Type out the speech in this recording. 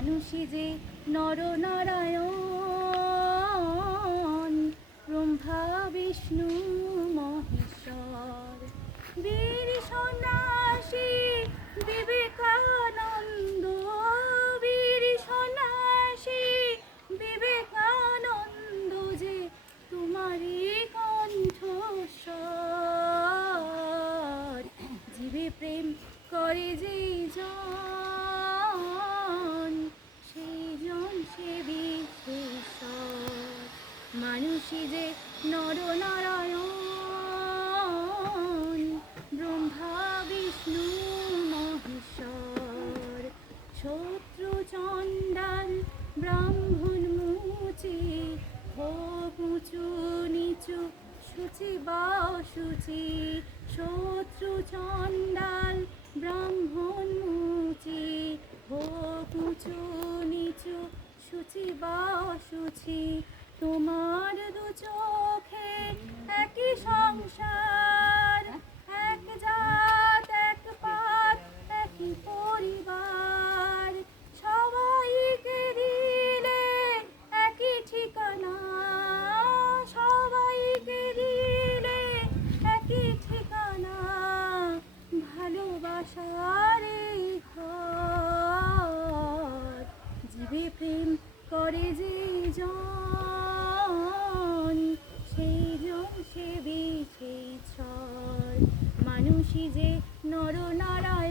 মানুষই যে নরনারায়ণ, ব্রহ্মা বিষ্ণু মহেশ্বর। বীর সন্ন্যাসী বিবেকানন্দ, বীর সন্ন্যাসী বিবেকানন্দ যে তোমারই কণ্ঠস্বর। জীবে প্রেম করে যেই জন, সেই জন সে বিশ্বেশ্বর। মানুষই যে নরনারায়ণ, ব্রহ্মা বিষ্ণু মহেশ্বর। শত্রু চণ্ডাল ব্রাহ্মণ মুচি, হোক উঁচু নিচু শুচি বা অশুচি। শত্রু চণ্ডাল ব্রাহ্মণ মুচি, হোক উঁচু নিচু শুচি বা অশুচি। তোমার দু চোখে একই সংসার, এক জাত এক পাত একই পরিবার। সবাইকে দিলে একই ঠিকানা, সবাইকে দিলে একই ঠিকানা। ভালোবাসার এই ঘর, জীবে প্রেম করে যেই জন, সেই জন সে বিশ্বেশ্বর। মানুষই যে নরনারায়ণ।